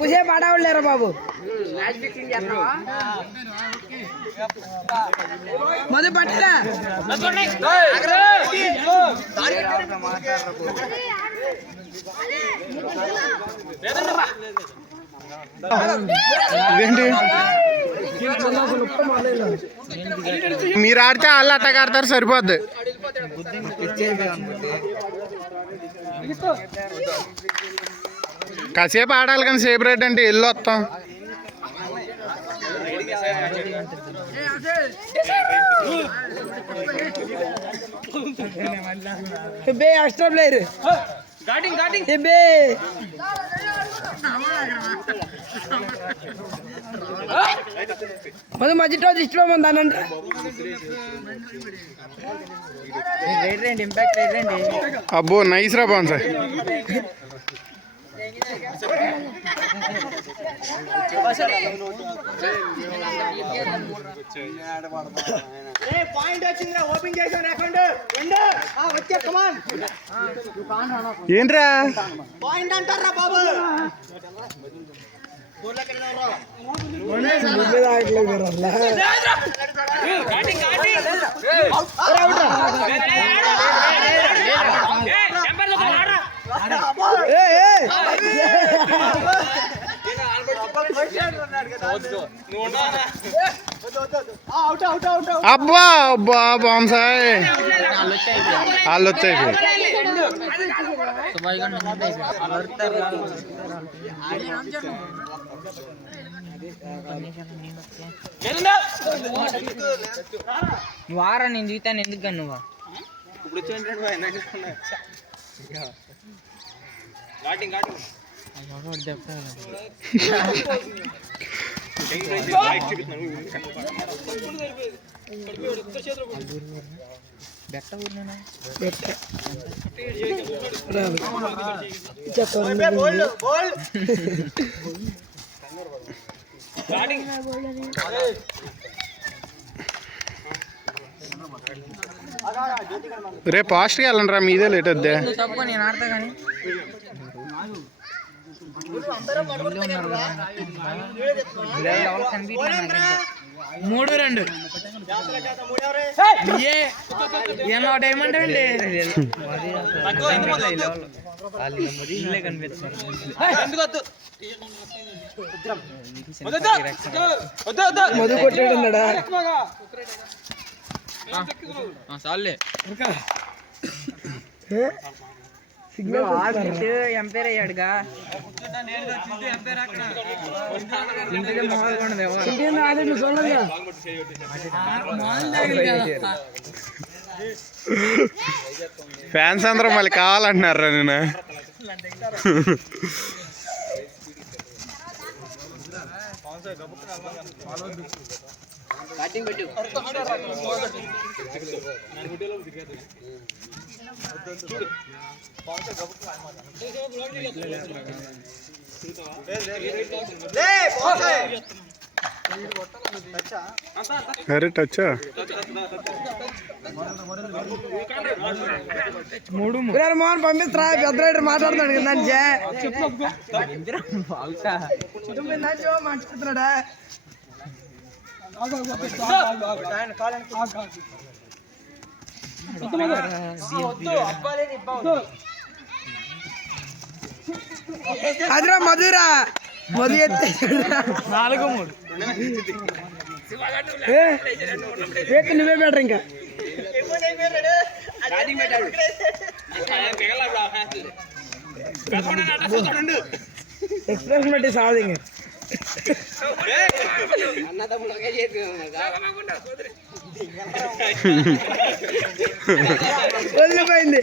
ఎక్కువసేపు ఆడవాళ్ళేరా బాబు. మధు పట్టరా ఇదేంటి మీరు ఆడితే వాళ్ళు అట్టగా ఆడతారు సరిపోద్ది. కాసేపు ఆడాలి కానీ సేపు రేట్ అంటే వెళ్ళి వస్తాం. ఎక్స్ట్రా ప్లేయర్ మధు మధ్య రోజు ఇష్టం ఉందానంట. అబ్బో నైస్ రా బాగుంది సార్. ఏంట్రా పాయింట్ అంటారా బాబు? అబ్బా అబ్బా బాగుంది వాళ్ళు వచ్చాయి. వారా నేను జీతాను ఎందుకు నువ్వు బెట్ట ఊరినా రేపు ఫాస్ట్గా వెళ్ళండి రా, మీదే లేట్ వద్దే. నేను ఆడతా కానీ 3-2 ఏం అవుట్ ఏమంటారండి? మధు కొట్టాడన్నాడా? చాలే ఎంపైర్ అయ్యాడుగా. ఫ్యాన్స్ అందరూ మళ్ళీ కావాలంటున్నారా నేను. అరే టచ్చా మోహన్ పంపిస్తా. పెద్ద రైడర్ మాట్లాడుతున్నాడు కదా మాట్లాడుతున్నాడా? అదిరా మధురా మధు ఎత్తే 4-3 నువ్వే బెటర్. ఇంకా ఎక్స్ప్రెషన్ పెట్టి సాగు ఇంకా వదిలిపోయింది.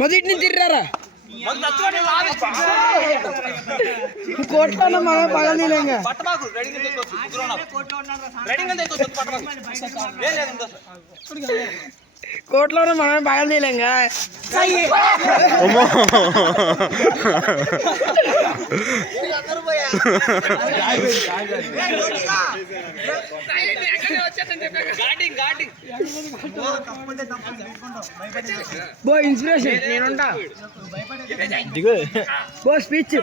మొదటి నుంచి తిర్రారా కోట్ల మన పగలేంగా కోట్లో మనమే బాగా తీయలేంగా. అమ్మో బో ఇన్స్పిరేషన్ నేనుంటా. బో స్పీచ్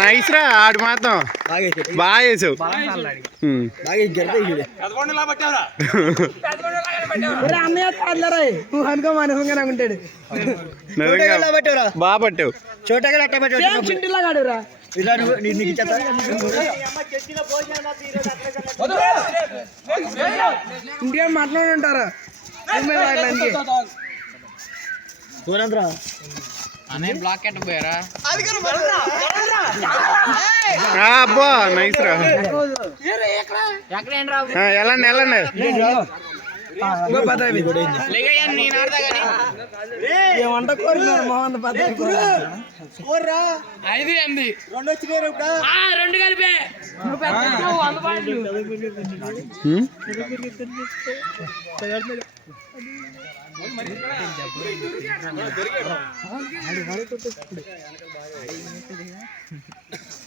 నైస్ రా. ఆడు మాత్రం బాగా చేసావు. అన్నయ్య కాదులరా నువ్వు అనుకో మనసుగా ఉంటాడు. బాగా పట్టావు. చింటిలా కాడురా ఇంటికి మాట్లాడి ఉంటారా బ్లాక్ పోయారా. అబ్బా నైస్ రా. వెళ్ళండి వెళ్ళండి. ఏమంట కోరినారు మోహన్ ఐదు అంది రెండు కలిపే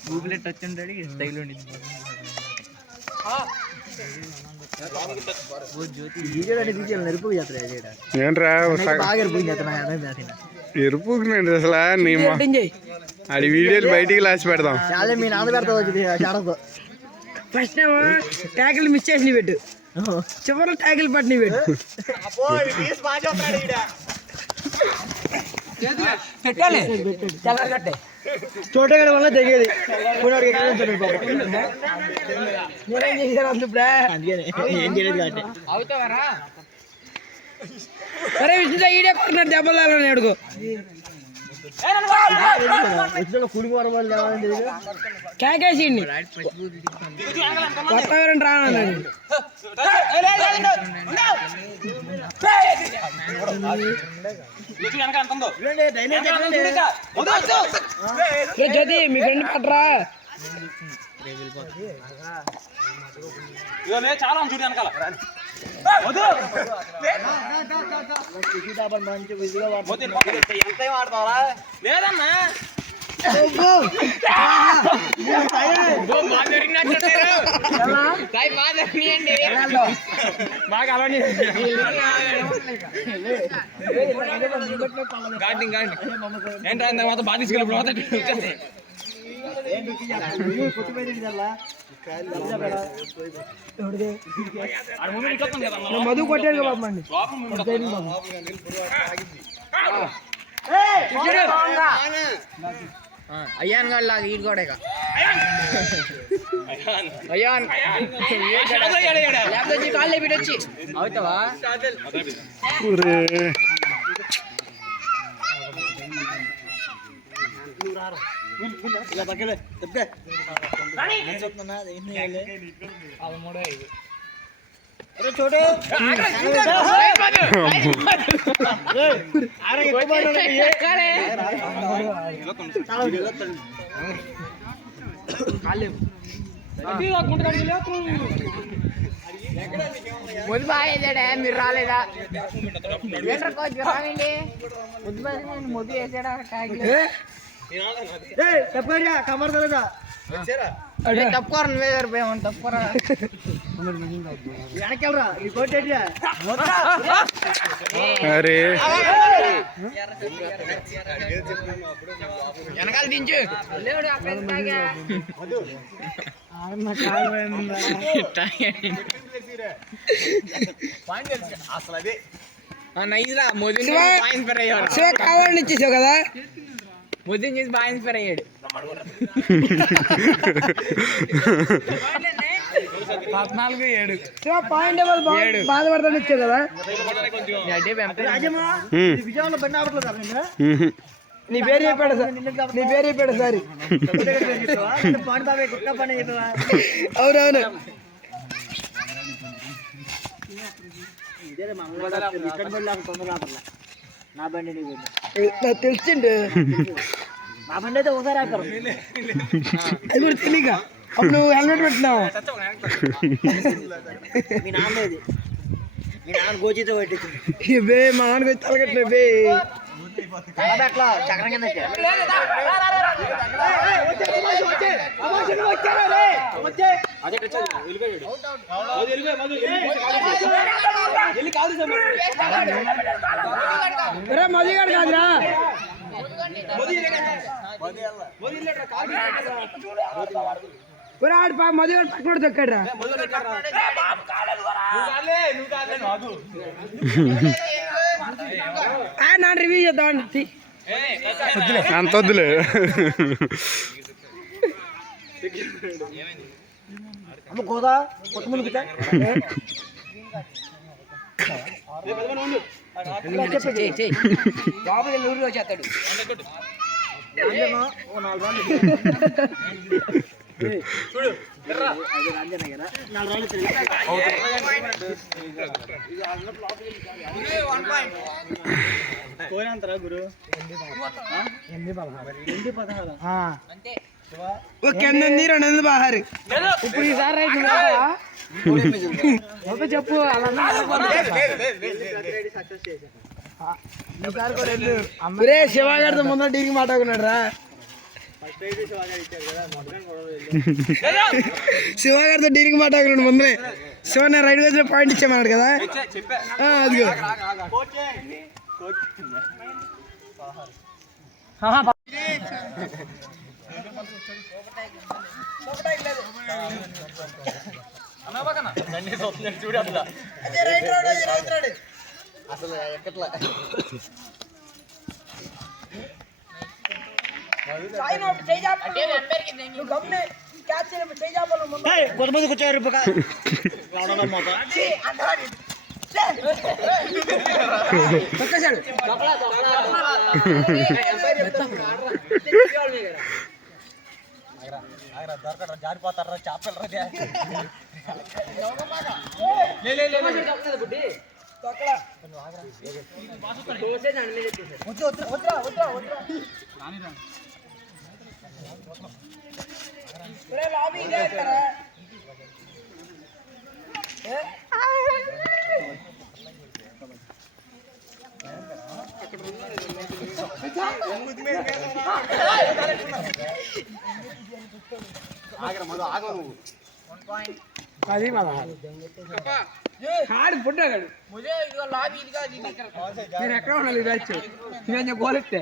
గూగుల్ టచ్ ఉంటాడు స్టైల్ ఉండి ఏంట్రా ఎరుపు అసలు నీ అది వీడియోలు బయటికి లాసి పెడదాం. మీ నాన్న పెడతా. ఫస్ట్ ఏమో ట్యాకిల్ మిస్ చేసి పెట్టు, చివరిలో ట్యాకిల్ పట్టిన పెట్టు. పెట్టాలి చోటగడ వల్ల తెగేది. నేనేం చేశాను అందుప్పుడే అవుతావరా. సరే విష్ణు ఈడే కొట్టినాడు దెబ్బలు అడుగు కేకేసిండి కొత్తవరం రానన్నాడు. జ్యోతి మీ ఫ్రెండ్ పట్టరా చాలా చూడు వెనకాల లేదన్నా బాగా అలానే గార్డింగ్ గార్డింగ్ ఏంటో తర్వాత బాగా తీసుకెళ్ళి మధు కొట్టాడు బాబండి అయ్యాన్ గారు లాగా ఈడు కూడా అయ్యాన్ కాళ్ళే పెట్టొచ్చి అవుతావా. చూడు ముద్దు బాగా మీరు రాలేదా ముద్దు వేసాడా చెప్పండి కమర్ తెలదా తప్పుకోరా నువ్వే సరిపోయామని తప్పుకోరా వెనకెళ్ళరా ఈ కోటి అరే వెనకాల దించు కావాలని ఇచ్చేసావు కదా ముద్దు చేసి బాగా ఇన్స్పైర్ అయ్యాడు. 14-7 పాయింట్ బాధపడతాను ఇచ్చావు కదా. నీ పేరు చెప్పాడు సార్, నీ పేరు చెప్పాడు సార్. అవునవును నాకు తెలిసిండు. నా బండి అయితే ఒకసారి అది కూడా తెలియక అప్పుడు నువ్వు హెల్మెట్ పెట్టినావు. మీ నాన్నది మీ నాన్న గోచితో పెట్టింది బే మా నాన్నకి వచ్చి తలగట్లే బే. అట్లా చక్రం కింద మదిగాడు కాదురా ఆడు మదిగాడు పక్కన తొక్కాడు రా. నా రివ్యూ చేద్దామండి. అంత వద్దులే. అమ్మ గోదా కొత్త మునుగుతా బాబు ఊరిలో వచ్చేస్తాడు. చూడు పోయినంతరా గురు 2 బాహారు. ఇప్పుడు ఈసారి చెప్పు అరే శివగారితో ముందర డీకి మాట్లాడుకున్నాడు రా. శివగారితో డీకి మాట్లాడుకున్నాడు ముందరే. శివ నేను రైట్ వచ్చిన పాయింట్ ఇచ్చామన్నాడు కదా. అదిగో అసలు ఎక్కట్లా కొంతమంది కూర్చోరు జారిపోతారా చేపలు అది ఆడు పుట్టాడు. నేను ఎక్కడ ఉండాలి బ్యాచ్ నేను గోలెట్టే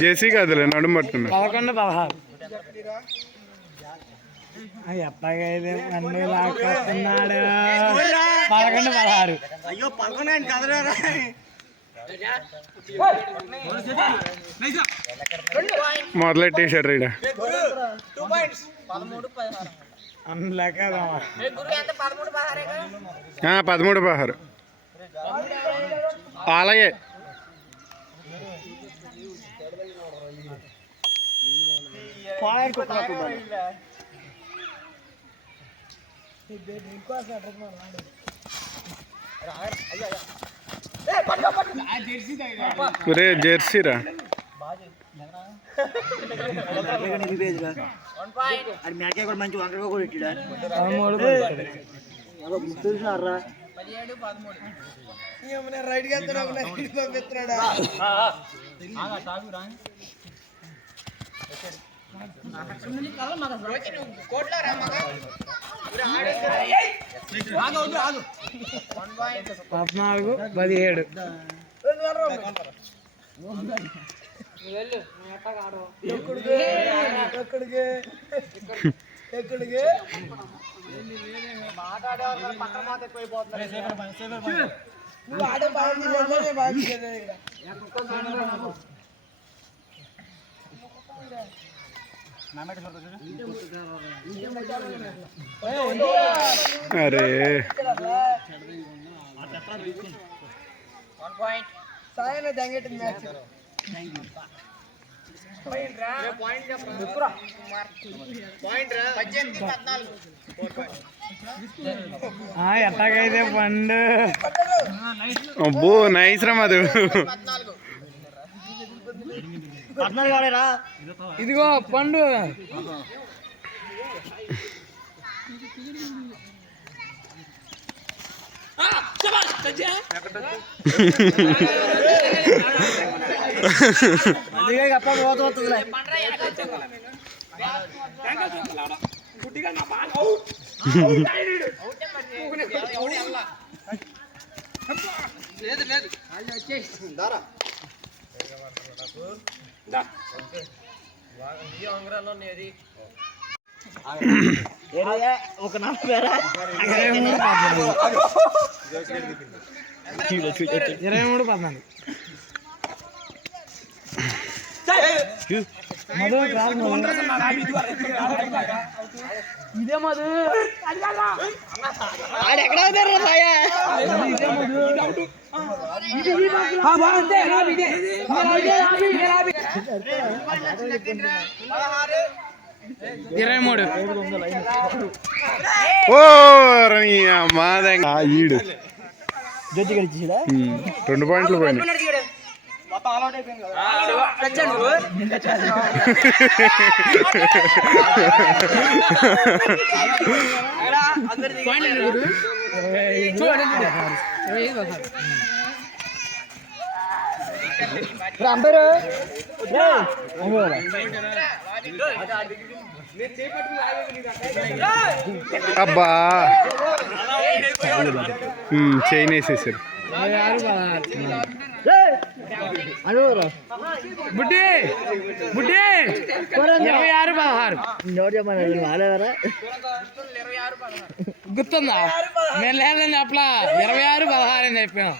జేసీ కాదులే నడుము పట్టున్నా. 11-16 ఎప్పగైతే అన్ని లాక్కొస్తున్నాడు. 11-16 అయ్యో 11 కదరా మొదలెట్టేశాడు ఈడ. 13-16 అలాగే ఒరే జెర్సీరా అది మేకే కూడా మంచి వంకరగా కూడా ఇట్లా రైట్ గా పద్నాలుగు 17 ఎక్కడికి ఆడే అరే సాయన దంగెట్టింది మ్యాచ్. ఎట్టాగైతే పండు అబ్బో నైస్ రా మధు. 14 వాడేరా. ఇదిగో పండు. అప్ప పోతుందిలే. ఒక 23 ఇదే మధు. ఎక్కడ ఓ ఈడు జ్యోతి గడిచిడా 2 పాయింట్లు పోయినాయి. అందరూ అబ్బా చైన్ వేసేసారు. బుడ్డి బుడ్డి 26-16 గుర్తుందా? నేను లేదని చెప్పలా, 26-16 అని చెప్పాను.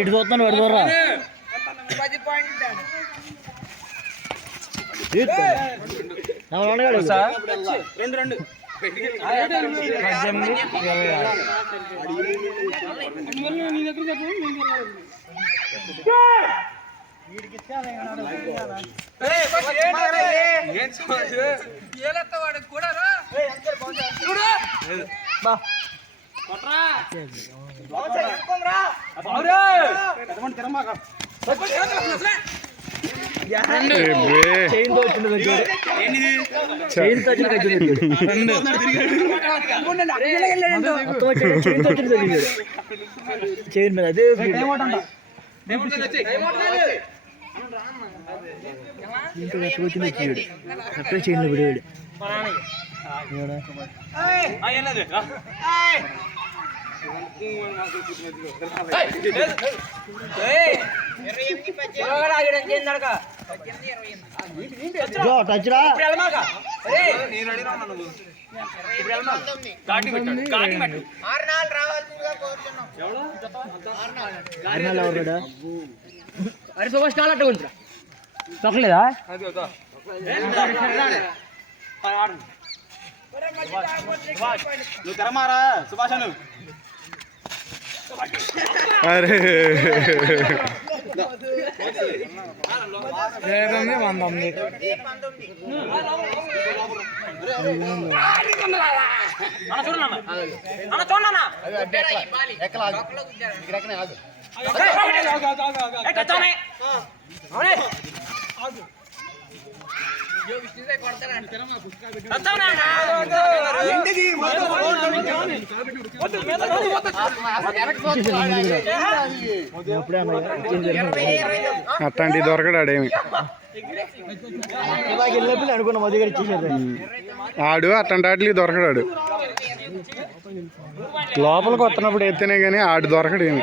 ఇటు చూస్తున్నాను వాడు దూరం చైన్ మీద అదే చైన్ విడివాడు టచ్రా అరే సుభాష్ కాలట్టు కొంచెం తొక్కలేదా? నువ్వు తెరమారా సుభాష్. అరే 19 అట్లాంటి దొరకడాడేమి అనుకున్నా మధు గారు ఇచ్చేసారు. ఆడు అట్లాంటి వాటికి దొరకడాడు. లోపలికి వస్తున్నప్పుడు ఎత్తేనే కానీ ఆడు దొరకడేమి.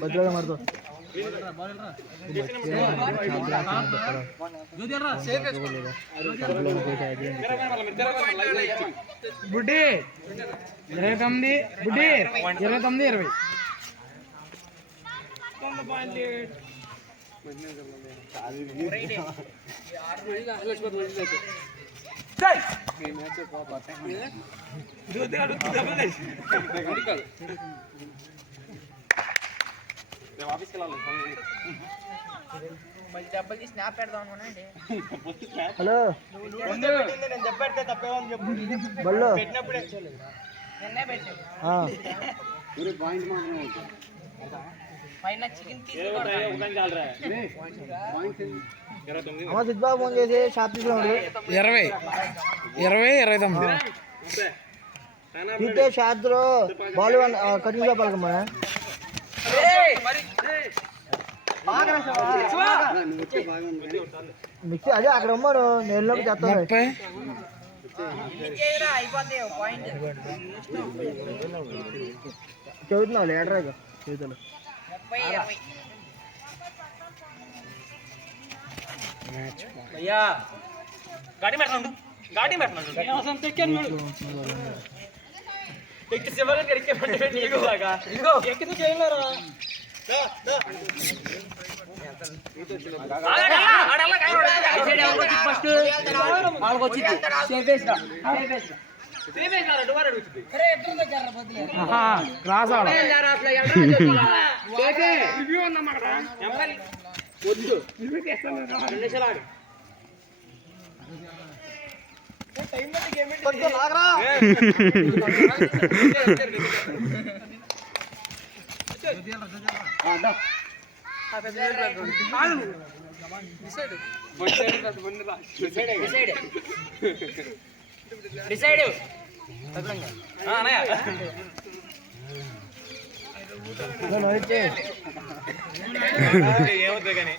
భద్రగా మారుతో బుడ్డి 29 బుడ్డి 29 హలో బల్లో సిద్బాబు ఫోన్ చేసి షాప్ తీసుకున్నాడు 20 షాద్లో బాల్ కటింగ్ షాప్ వాళ్ళకమ్మా మిక్సీ అదే అక్కడ అమ్మాడు నెలలోకి చేస్తాను చదువుతున్నావు లీడర్ చదువుతాను गाड़ी में క్లాస్ డిసైడ్ ఏమవుతుంది కానీ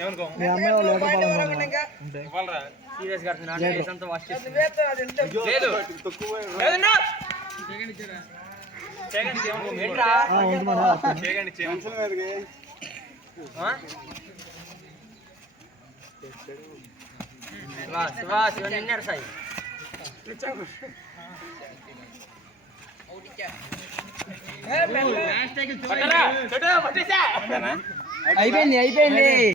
ఏమనుకో సీరియస్ గా అయిపోయింది